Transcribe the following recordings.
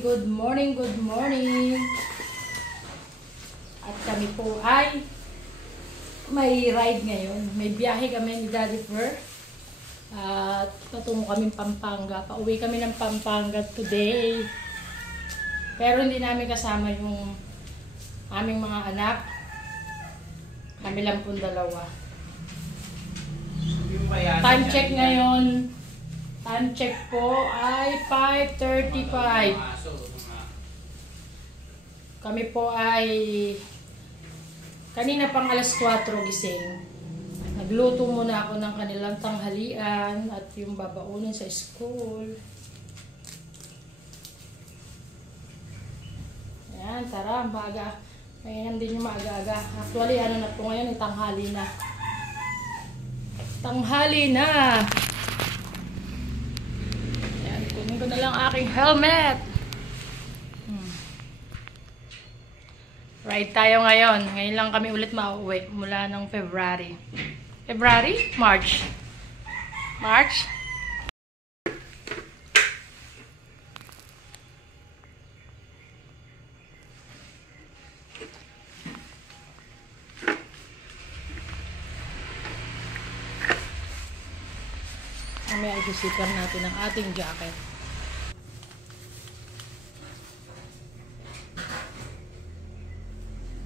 good morning, good morning. At kami po ay may ride ngayon. May biyahe kami ni Daddy Fer. At patungo kami Pampanga. Pauwi kami ng Pampanga today. Pero hindi namin kasama yung aming mga anak. Kami lang pong dalawa. Time check ngayon. Time check po ay 5:35. Kami po ay kanina pang alas 4 gising. Nagluto muna ako ng kanilang tanghalian at yung babaunin sa school. Ayan, tara, maaga. Mainam din yung maaga-aga. Actually, ano na po ngayon, tanghali na. Tanghali na! Ayan, kunin ko na lang aking helmet. Ride tayo ngayon. Ngayon lang kami ulit mauwi mula ng February. February? March. March? Mamaya i-zipper natin ang ating jacket.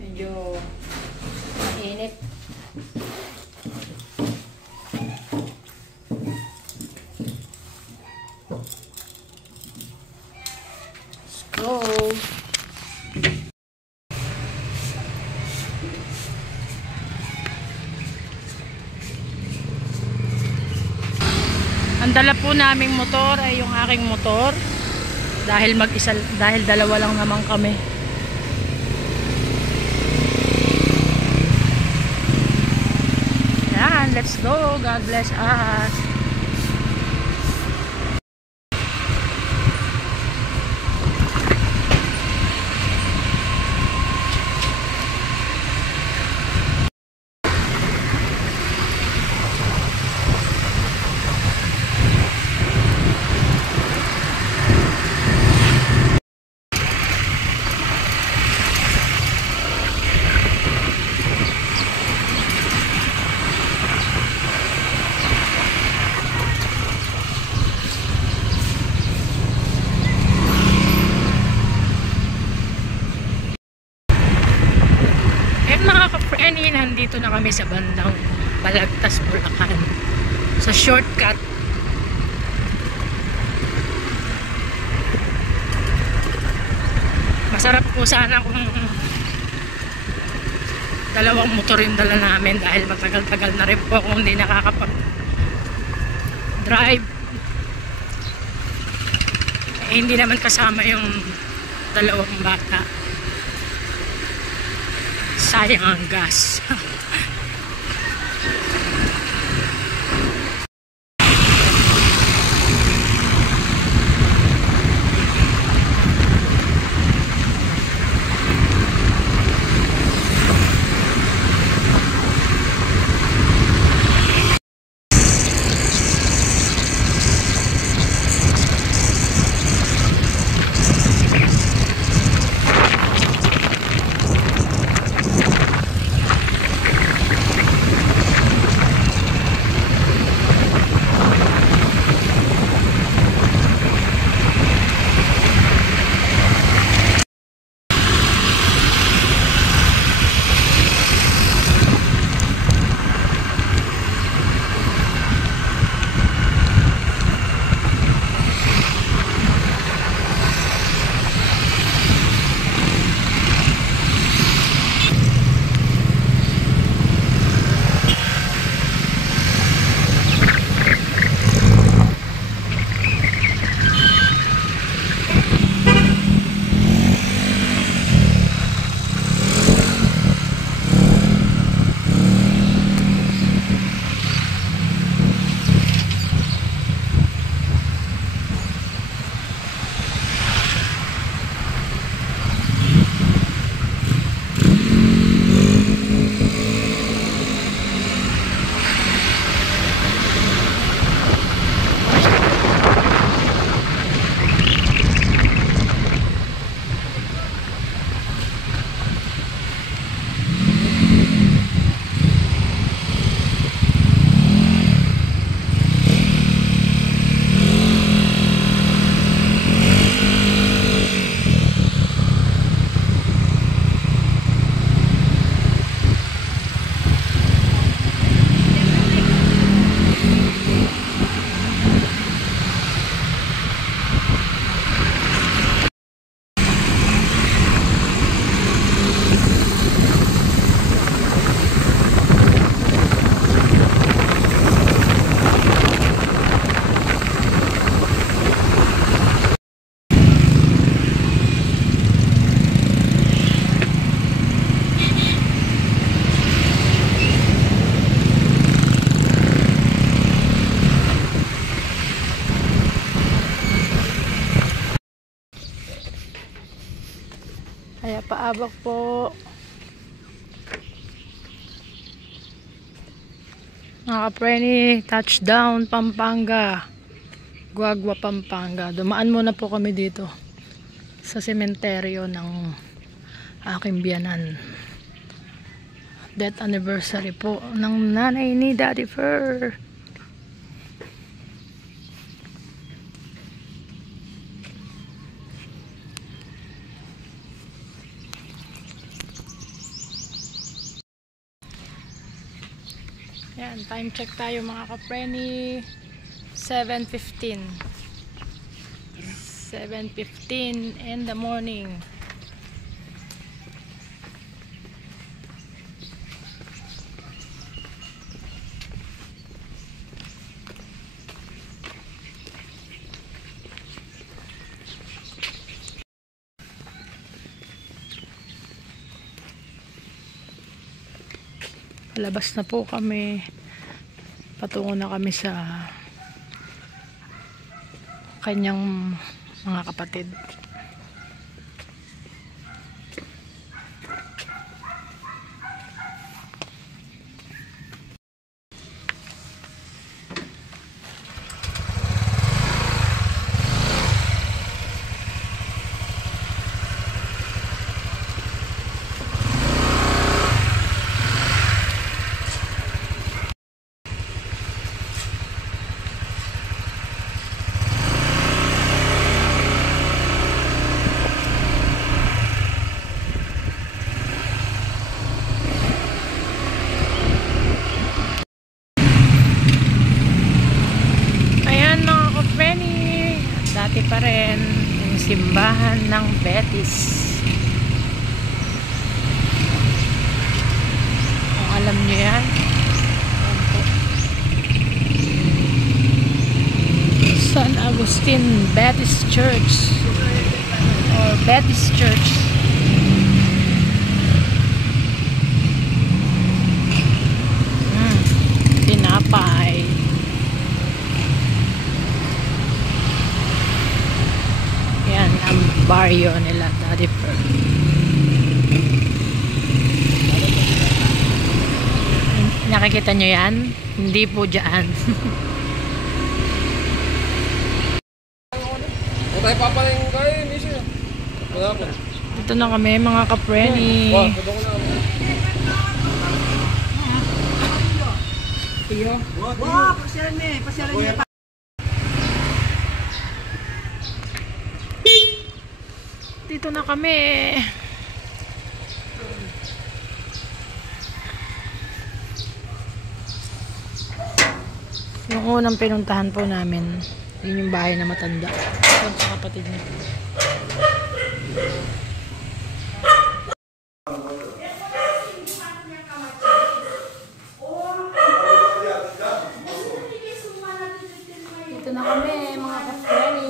Medyo mainit. Let's go. Ang dala po naming motor ay yung aking motor. Dahil dalawa lang naman kami. Yan, let's go. God bless us. Nandito na kami sa bandang Balagtas, Bulacan. Sa shortcut. Masarap po sana kung dalawang motor yung dala namin dahil matagal-tagal na rin po kung hindi nakakapag-drive. Hindi naman kasama yung dalawang bata. Sayang ang gas. Palabok po. Mga kapreni, touchdown Pampanga. Guagua, Pampanga. Dumaan muna po kami dito sa sementeryo ng aking biyanan. Death anniversary po ng nanay ni Daddy Fer. Yan, time check tayo mga kapreni. 7:15 in the morning. Labas na po kami. Patungo na kami sa kanyang mga kapatid. Dati pa rin yung simbahan ng Betis. Kung alam nyo yan, San Agustin Betis Church or Betis Church. Tinapay. Yan ang baryo nila, Daddy Fer. Nakikita nyo yan? Hindi po dyan. Tayo papaling kayo, Nisha. Wala po. Dito na kami, mga kapreni. Wow, ito ko na. Iyo. Wow, pasyalan niya. Dito na kami. Yung unang pinuntahan po namin, yun yung bahay na matanda. Ito sa kapatid niya. Dito na kami, mga kapreni.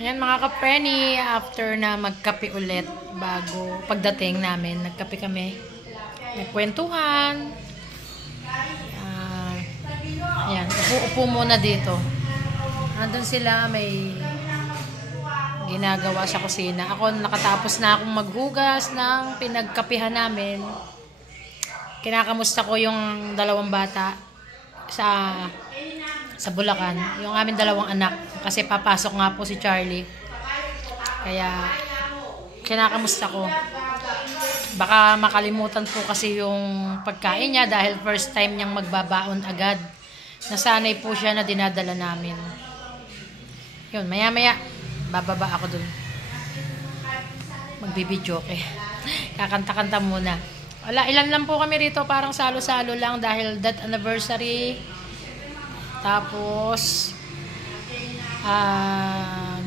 Ayan mga kapreni, after na magkape ulit bago pagdating namin, nagkape kami, nagkwentuhan. Ayan, upo muna dito. Nandun sila, may ginagawa sa kusina. Ako nakatapos na akong maghugas ng pinagkapihan namin. Kinakamusta ko yung dalawang bata sa Bulacan, yung aming dalawang anak, kasi papasok nga po si Charlie, kaya kinakamusta ko. Baka makalimutan po kasi yung pagkain niya dahil first time niyang magbabaon agad. Nasanay po siya na dinadala namin. Yun, maya maya bababa ako dun, magbibidyoke. Kakanta-kanta muna. Wala, ilan lang po kami rito, parang salo-salo lang dahil that anniversary. Tapos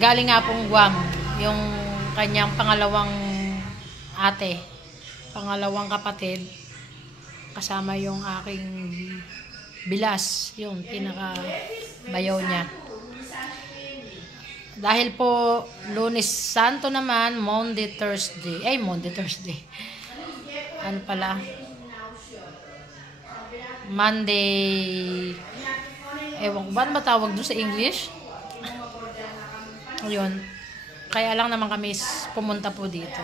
galing nga pong Guam yung kanyang pangalawang ate, pangalawang kapatid, kasama yung aking bilas, yung pinaka bayaw niya. Dahil po Lunes Santo naman, Monday, Thursday. Ano pala? Monday. Ewan ko ba matawag doon sa English? Ayun. Kaya lang naman kami pumunta po dito.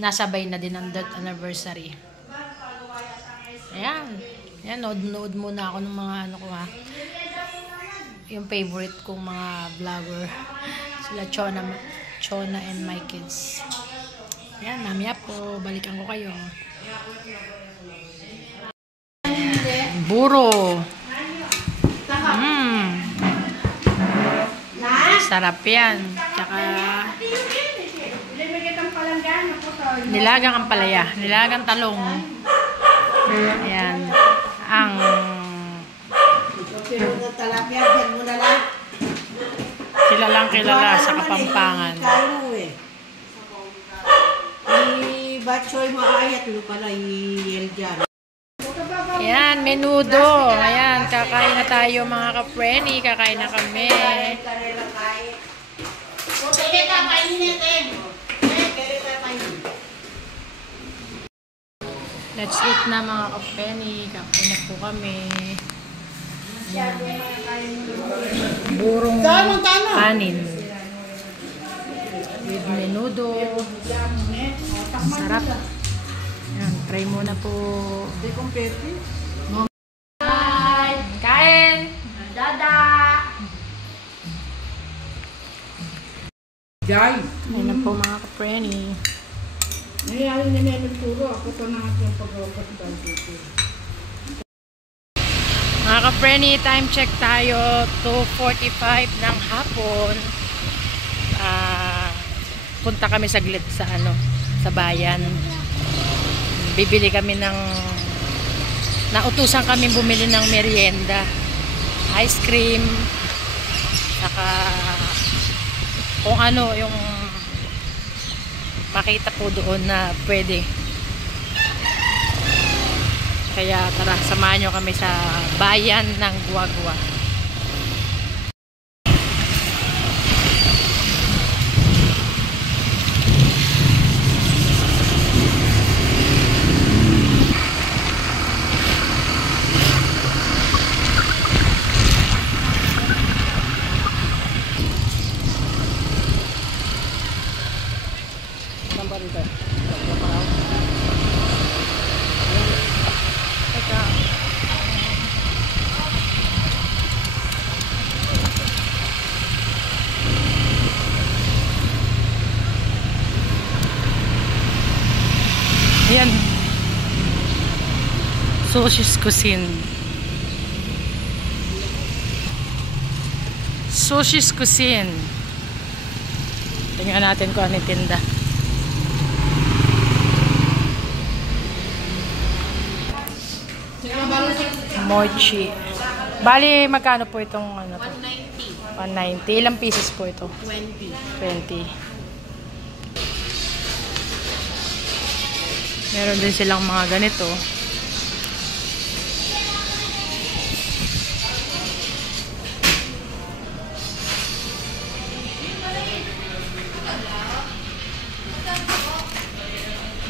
Nasabay na din ang death anniversary. Ayan. Ayan, nood muna ako ng mga ano ko ha. Yung favorite kong mga vlogger. Sila Chona and my kids. Ayan, mamaya po. Balikan ko kayo. Buro. Sarap yan. Tsaka nilagang ampalaya. Nilagang talong. Ayan. Ang kilalang kilala sa Kapampangan. Batchoy maayat mo pala i-yel dyan. Ayan, menudo. Ayan, kakain na tayo mga ka-Frenny. Kakain na kami. Let's eat na mga ka-Frenny. Kakain na po kami. Ayan. Burong kanin. With menudo. Sarap. Ayan, try muna po. Bye! Kain! Dada! Jai! Ayan na po mga ka-Frenny. Nangyayari na meron puro. Ako pa na ang pag-robot dito. Mga ka-Frenny, time check tayo. 2:45 ng hapon. Punta kami saglit sa sa bayan. Bibili kami nautusan kami bumili ng merienda, ice cream, saka kung ano yung makita po doon na pwede. Kaya tara, samahan nyo kami sa bayan ng Guagua. Ayan. Sushi's Cuisine. Sushi's Cuisine. Tingnan natin kung ano yung tinda. Mochi. Bali, magkano po itong ano to? 190. 190. Ilang pieces po ito? 20. Meron din silang mga ganito.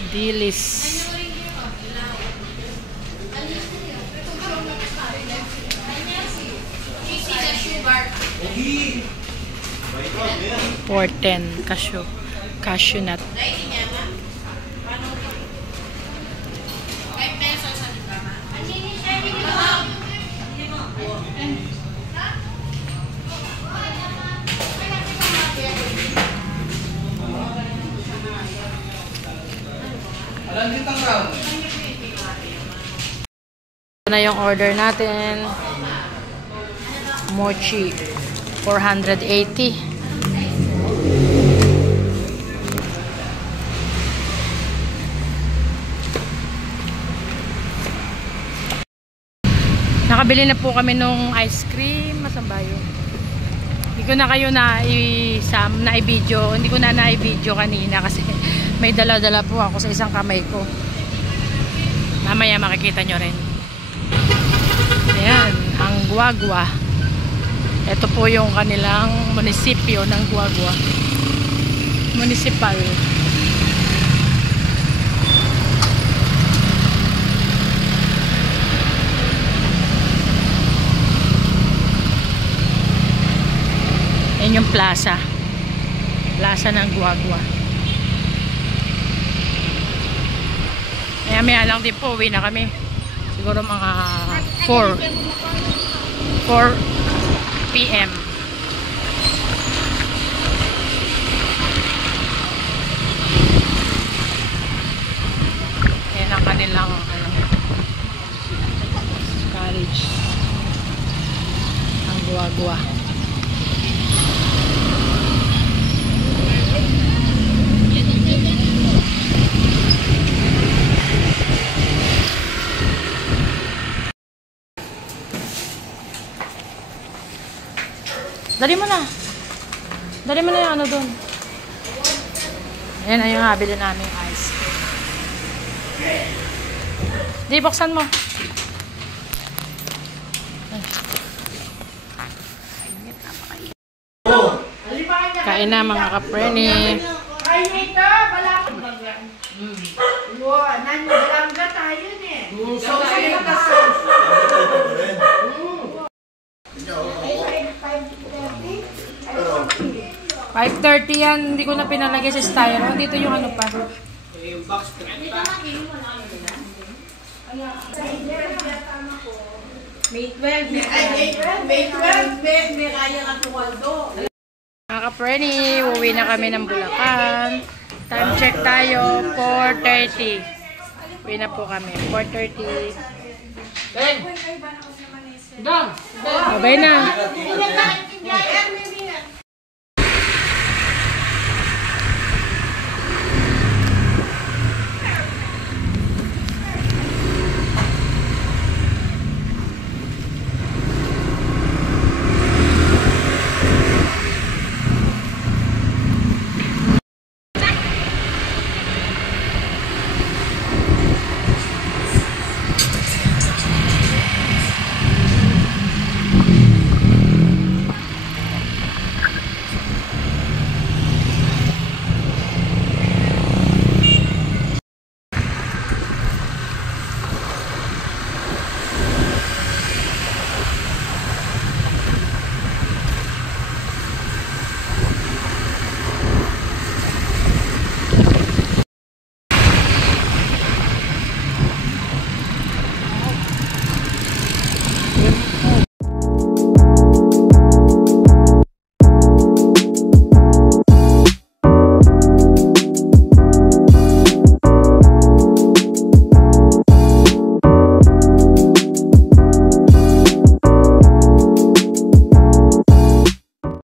Dilis. $4.10 cashew nut. Ito na yung order natin. Mochi 480. Nakabili na po kami nung ice cream. Masan ba yun? Hindi ko na kayo na-i-video. Hindi ko na na-i-video kanina kasi may dala-dala po ako sa isang kamay ko. Mamaya makikita nyo rin. Ayan, ang Guagua. Ito po yung kanilang munisipyo ng Guagua. Municipal. Yan yung plaza. Plaza ng Guagua. Maya lang din po, uwi na kami. Siguro mga 4 p.m. Yan ang kanilang college. Ang Guagua. Dali mo na. Dali mo na yung ano doon. Ayan ay yung habili namin ice cream. Di, buksan mo. Kain na mga kapreni. Ay, nito, wala akong bagyan. Wow, nandiyan tayo eh. So, sa'yo ka sa... 5:30 yan. Hindi ko na pinalagay sa styro. Dito yung ano pa. May 12, may kaya nga tuwaldo. Mga kapreni, uwi na kami ng Bulacan. Time check tayo, 4:30. Uwi na po kami, 4:30. Babay na.